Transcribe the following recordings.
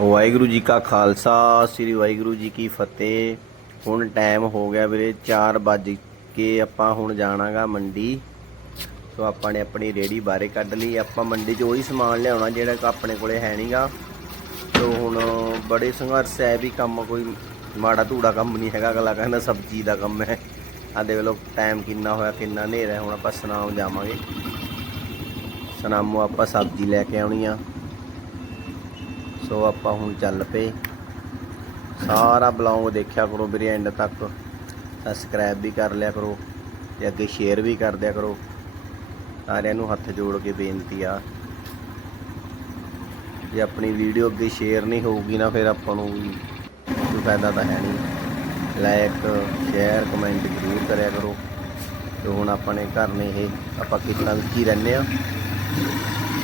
ਵਾਹਿਗੁਰੂ ਜੀ ਕਾ ਖਾਲਸਾ, ਸ੍ਰੀ ਵਾਹਿਗੁਰੂ ਜੀ ਕੀ ਫਤਿਹ। ਹੁਣ ਟਾਈਮ ਹੋ ਗਿਆ ਵੀਰੇ 4 ਵੱਜ ਕੇ ਆਪਾਂ ਹੁਣ ਜਾਣਾਗਾ ਮੰਡੀ। ਸੋ ਆਪਾਂ ਨੇ ਆਪਣੀ ਰੇੜੀ ਬਾਰੇ ਕੱਢ ਲਈ। ਆਪਾਂ ਮੰਡੀ 'ਚ ਉਹੀ ਸਮਾਨ ਲਿਆਉਣਾ ਜਿਹੜਾ ਆਪਣੇ ਕੋਲੇ ਹੈ ਨਹੀਂਗਾ ਸੋ ਹੁਣ ਬੜੇ ਸੰਘਰਸ਼ ਹੈ ਵੀ ਕੰਮ ਕੋਈ ਮਾੜਾ ਧੂੜਾ ਕੰਮ ਨਹੀਂ ਹੈਗਾ। ਅਗਲਾ ਕਹਿੰਦਾ ਸਬਜ਼ੀ ਦਾ ਕੰਮ ਹੈ। ਆ ਦੇਖ ਲਓ ਟਾਈਮ ਕਿੰਨਾ ਹੋਇਆ, ਕਿੰਨਾ ਹਨੇਰਾ ਹੁਣ ਆਪਾਂ ਸਨਾਮ ਜਾਵਾਂਗੇ। ਸਨਾਮੋਂ ਆਪਾਂ ਸਬਜ਼ੀ ਲੈ ਕੇ ਆਉਣੀ ਆ। ਸੋ ਆਪਾਂ ਹੁਣ ਚੱਲ ਪਏ। ਸਾਰਾ ਬਲੌਗ ਦੇਖਿਆ ਕਰੋ ਵੀਰੇ ਐਂਡ ਤੱਕ। ਸਬਸਕ੍ਰਾਈਬ ਵੀ ਕਰ ਲਿਆ ਕਰੋ ਤੇ ਅੱਗੇ ਸ਼ੇਅਰ ਵੀ ਕਰ ਦਿਆ ਕਰੋ। ਸਾਰਿਆਂ ਨੂੰ ਹੱਥ ਜੋੜ ਕੇ ਬੇਨਤੀ ਆ। ਜੇ ਆਪਣੀ ਵੀਡੀਓ ਅੱਗੇ ਸ਼ੇਅਰ ਨਹੀਂ ਹੋਊਗੀ ਨਾ, ਫਿਰ ਆਪਾਂ ਨੂੰ ਵੀ ਕੋਈ ਫਾਇਦਾ ਤਾਂ ਹੈ ਨਹੀਂ। ਲਾਈਕ ਸ਼ੇਅਰ ਕਮੈਂਟ ਜ਼ਰੂਰ ਕਰਿਆ ਕਰੋ। ਤੇ ਹੁਣ ਆਪਣੇ ਘਰ ਨੇ ਇਹ, ਆਪਾਂ ਕਿਤਨਾ ਵਿੱਚ ਹੀ ਰਹਿੰਦੇ ਆ।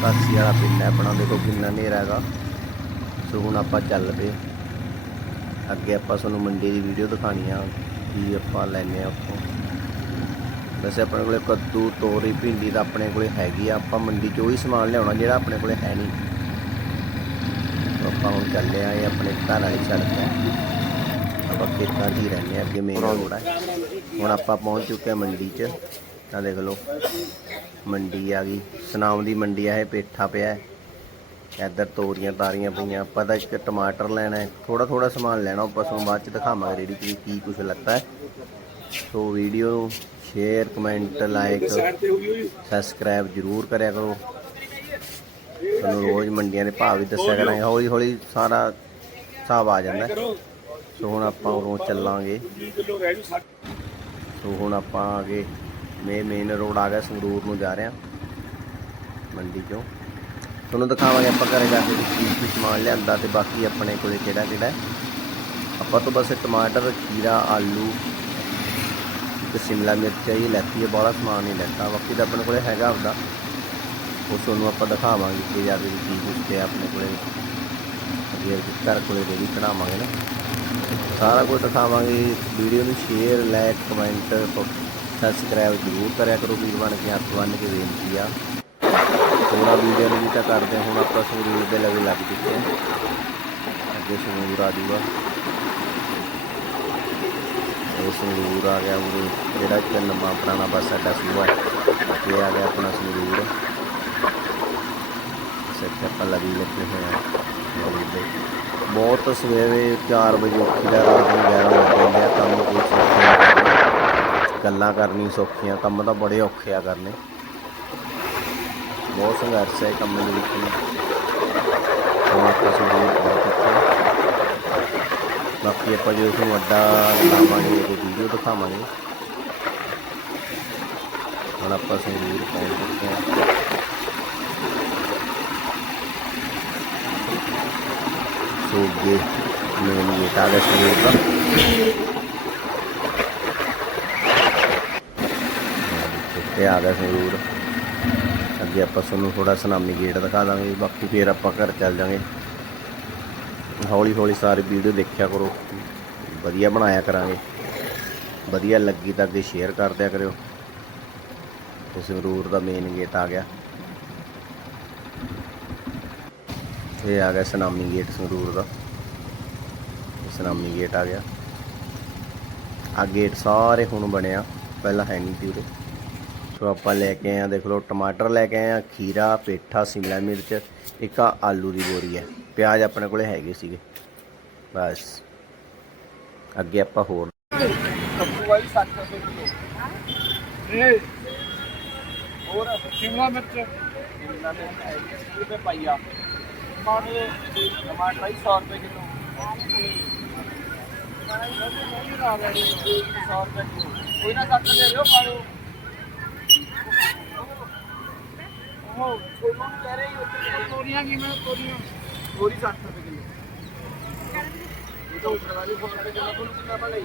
ਕਾਸੀ ਵਾਲਾ ਪਿੰਡ ਹੈ ਆਪਣਾ, ਦੇਖੋ ਕਿੰਨਾ ਹਨੇਰਾ ਹੈਗਾ। ਸੋ ਹੁਣ ਆਪਾਂ ਚੱਲ ਪਏ। ਅੱਗੇ ਆਪਾਂ ਤੁਹਾਨੂੰ ਮੰਡੀ ਦੀ ਵੀਡੀਓ ਦਿਖਾਣੀ ਆ, ਕੀ ਆਪਾਂ ਲੈਨੇ ਆ ਉੱਥੋਂ। ਵੈਸੇ ਆਪਣੇ ਕੋਲੇ ਕੱਦੂ, ਤੋਰੀ, ਭਿੰਡੀ ਤਾਂ ਆਪਣੇ ਕੋਲੇ ਹੈਗੀ ਆ। ਆਪਾਂ ਮੰਡੀ 'ਚੋਂ ਹੀ ਸਮਾਨ ਲਿਆਉਣਾ ਜਿਹੜਾ ਆਪਣੇ ਕੋਲੇ ਹੈ ਨਹੀਂ। ਆਪਾਂ ਹੁਣ ਚੱਲੇ ਆ, ਇਹ ਆਪਣੇ ਘਰ ਵਾਲੀ ਸੜਕ ਹੈ ਆਪਾਂ ਖੇਤਾਂ 'ਚ ਹੀ ਰਹਿੰਦੇ ਆ, ਅੱਗੇ ਮੇਨ ਰੋਡ ਹੈ ਹੁਣ ਆਪਾਂ ਪਹੁੰਚ ਚੁੱਕੇ ਆ ਮੰਡੀ 'ਚ। ਆ ਦੇਖ ਲਓ, ਮੰਡੀ ਆ ਗਈ। ਸੁਨਾਮ ਦੀ ਮੰਡੀ ਆ, ਇਹ ਪੇਠਾ ਪਿਆ। ਹੈ ਇੱਧਰ ਤੋਰੀਆਂ ਤਾਰੀਆਂ ਪਈਆਂ, ਆਪਾਂ ਤਾਂ ਇੱਕ ਟਮਾਟਰ ਲੈਣਾ ਹੈ ਥੋੜਾ ਥੋੜਾ ਸਮਾਨ ਲੈਣਾ, ਆਪਾਂ ਤੁਹਾਨੂੰ ਬਾਅਦ ਚ ਦਿਖਾਵਾਂਗੇ ਰੇੜੀ 'ਚ ਕੀ ਕੁਝ ਲੱਗਦਾ ਹੈ। So video share, comment, like, subscribe ਜਰੂਰ ਕਰਿਆ ਕਰੋ। ਤੁਹਾਨੂੰ ਰੋਜ਼ ਮੰਡੀਆਂ ਦੇ ਭਾਅ ਵੀ ਦੱਸਿਆ ਕਰਾਂਗੇ, ਹੌਲੀ ਹੌਲੀ ਸਾਰਾ ਹਿਸਾਬ ਆ ਜਾਂਦਾ ਸੋ ਹੁਣ ਆਪਾਂ ਉਰੋਂ ਚੱਲਾਂਗੇ। ਸੋ ਹੁਣ ਆਪਾਂ ਆ ਗਏ ਮੇ ਮੇਨ ਰੋਡ ਆ ਗਿਆ, ਸੰਗਰੂਰ ਨੂੰ ਜਾ ਰਹੇ ਹਾਂ ਮੰਡੀ ਚੋਂ। ਤੁਹਾਨੂੰ ਦਿਖਾਵਾਂਗੇ ਆਪਾਂ ਘਰੇ ਜਾ ਕੇ ਵੀ ਕੀ ਕੀ ਸਮਾਨ ਲਿਆਂਦਾ ਤੇ ਬਾਕੀ ਆਪਣੇ ਕੋਲੇ ਕਿਹੜਾ ਕਿਹੜਾ ਹੈ ਆਪਾਂ ਤੋਂ ਬਸ ਟਮਾਟਰ ਖੀਰਾ ਆਲੂ ਤੇ ਸ਼ਿਮਲਾ ਮਿਰਚ ਹੀ ਲੈਤੀ ਹੈ ਬੜਾ ਸਮਾਨ ਨਹੀਂ ਲੈਤਾ ਬਾਕੀ ਤਾਂ ਆਪਣੇ ਕੋਲੇ ਹੈਗਾ ਆਪਦਾ ਉਹ ਤੁਹਾਨੂੰ ਆਪਾਂ ਦਿਖਾਵਾਂਗੇ ਕਿ ਜਾ ਕੇ ਵੀ ਕੀ ਕੁਝ ਪਿਆ ਆਪਣੇ ਕੋਲੇ ਅੱਗੇ ਘਰ ਕੋਲੇ ਰੇੜੀ ਚੜਾਵਾਂਗੇ ਨਾ ਸਾਰਾ ਕੁਝ ਦਿਖਾਵਾਂਗੇ ਵੀਡੀਓ ਨੂੰ ਸ਼ੇਅਰ ਲਾਈਕ ਕਮੈਂਟ ਸਬਸਕ੍ਰਾਈਬ ਜ਼ਰੂਰ ਕਰਿਆ ਕਰੋ ਵੀਰ ਬਣ ਕੇ ਹੱਥ ਬੰਨ ਕੇ ਬੇਨਤੀ ਆ ਥੋੜਾ ਵੀਡੀਓ ਨੂੰ ਵੀ ਤਾਂ ਕਰਦੇ ਹੁਣ ਆਪਾਂ ਸੰਗਰੂਰ ਦੇ ਲਵੇ ਲੱਗ ਚੁੱਕੇ ਹਾਂ। ਅੱਗੇ ਸੰਗਰੂਰ ਆ ਜੂਗਾ ਇਹ ਸੰਗਰੂਰ ਆ ਗਿਆ ਉਹ ਜਿਹੜਾ ਇੱਕ ਲੰਮਾ ਪੁਰਾਣਾ ਬੱਸ ਅੱਡਾ ਸੂਆ ਹੈ। ਇਹ ਆ ਗਿਆ ਆਪਣਾ ਸੰਗਰੂਰ। ਸੱਚਾ ਆਪਾਂ ਵੀ ਲੱਗੇ ਹੋਏ ਆ ਬਹੁਤ ਸਵੇਰੇ 4 ਵਜੇ ਉੱਠ ਜਾ ਰਾਤ ਨੂੰ 11 ਵਜੇ ਜਾਂਦੇ ਕੰਮ ਕੋਈ ਸੌਖਾ ਗੱਲਾਂ ਕਰਨੀ ਸੌਖੀਆਂ, ਕੰਮ ਤਾਂ ਬੜੇ ਔਖੇ ਆ ਕਰਨੇ। ਬਹੁਤ ਸੰਘਰਸ਼ ਹੈ ਕੰਮ ਦੇ ਵਿੱਚ ਹੁਣ ਆਪਾਂ ਸੰਗੀਤ ਪਹੁੰਚ ਚੁੱਕੇ ਬਾਕੀ ਆਪਾਂ ਜੋ ਤੁਹਾਨੂੰ ਵੱਡਾ ਲਾਵਾਂਗੇ ਉਹ ਵੀਡੀਓ ਦਿਖਾਵਾਂਗੇ, ਹੁਣ ਆਪਾਂ ਸੰਗਰੂਰ ਪਹੁੰਚ ਚੁੱਕੇ ਹਾਂ। ਸੋ ਅੱਗੇ ਮੇਨ ਗੇਟ ਆ ਗਿਆ ਸੰਗਰੂਰ ਦਾ। ਤੇ ਆ ਗਿਆ ਸੰਗਰੂਰ। ਅੱਗੇ ਆਪਾਂ ਤੁਹਾਨੂੰ ਥੋੜਾ ਸੁਨਾਮੀ ਗੇਟ ਦਿਖਾ ਦਾਂਗੇ, ਬਾਕੀ ਫੇਰ ਆਪਾਂ ਘਰ ਚੱਲ ਜਾਾਂਗੇ। ਹੌਲੀ ਹੌਲੀ ਸਾਰੀ ਵੀਡੀਓ ਦੇਖਿਆ ਕਰੋ। ਵਧੀਆ ਬਣਾਇਆ ਕਰਾਂਗੇ। ਵਧੀਆ ਲੱਗੀ ਤਾਂ ਅੱਗੇ ਸ਼ੇਅਰ ਕਰ ਦਿਆ ਕਰਿਓ। ਤੇ ਸੰਗਰੂਰ ਦਾ ਮੇਨ ਗੇਟ ਆ ਗਿਆ। ਇਹ ਆ ਗਿਆ ਸੁਨਾਮੀ ਗੇਟ ਸੰਗਰੂਰ ਦਾ। ਇਹ ਸੁਨਾਮੀ ਗੇਟ ਆ ਗਿਆ। ਆ ਗੇਟ ਸਾਰੇ ਹੁਣ ਬਣਿਆ। ਪਹਿਲਾਂ ਹੈ ਨਹੀਂ ਸੀ ਉਰੇ। ਸੋ ਆਪਾਂ ਲੈ ਕੇ ਆਏ ਆ ਦੇਖ ਲਓ, ਟਮਾਟਰ ਲੈ ਕੇ ਆਏ ਆ ਖੀਰਾ, ਪੇਠਾ, ਸ਼ਿਮਲਾ ਮਿਰਚ, ਇੱਕ ਆ ਆਲੂ ਦੀ ਬੋਰੀ ਹੈ। ਪਿਆਜ਼ ਆਪਣੇ ਕੋਲੇ ਹੈਗੇ ਸੀਗੇ। ਬਸ। ਅੱਗੇ ਆਪਾਂ ਹੋਰ ਕੱਪੂ ਵਾਲੀ 60 ਰੁਪਏ ਕਿਲੋ ਇਹ ਹੋਰ ਸ਼ਿਮਲਾ ਮਿਰਚ। ਸ਼ਿਮਲਾ ਮਿਰਚ ਹੈ 80 ਰੁਪਏ ਪਾਈਆ ਟਮਾਟਰ ਟਮਾਟਰ 100 ਰੁਪਏ ਕਿਲੋ। ਕੋਈ ਨਾ ਕੱਟ ਦੇ ਦਿਓ, ਪਾ ਲਓ ਉਹ ਕੋਈ ਕਹਿ ਰਹੀ ਉੱਤੇ ਤੋਰੀਆਂ ਕੀ ਮੈਂ ਤੋਰੀਆਂ ਤੋਰੀ 60 ਰੁਪਏ ਕਿਲੋ। ਇਹ ਤਾਂ ਉੱਪਰ ਵਾਲੀ 100 ਰੁਪਏ ਕਿਲੋ ਤੁਹਾਨੂੰ ਕਿੰਨਾ ਪਾ ਲਈ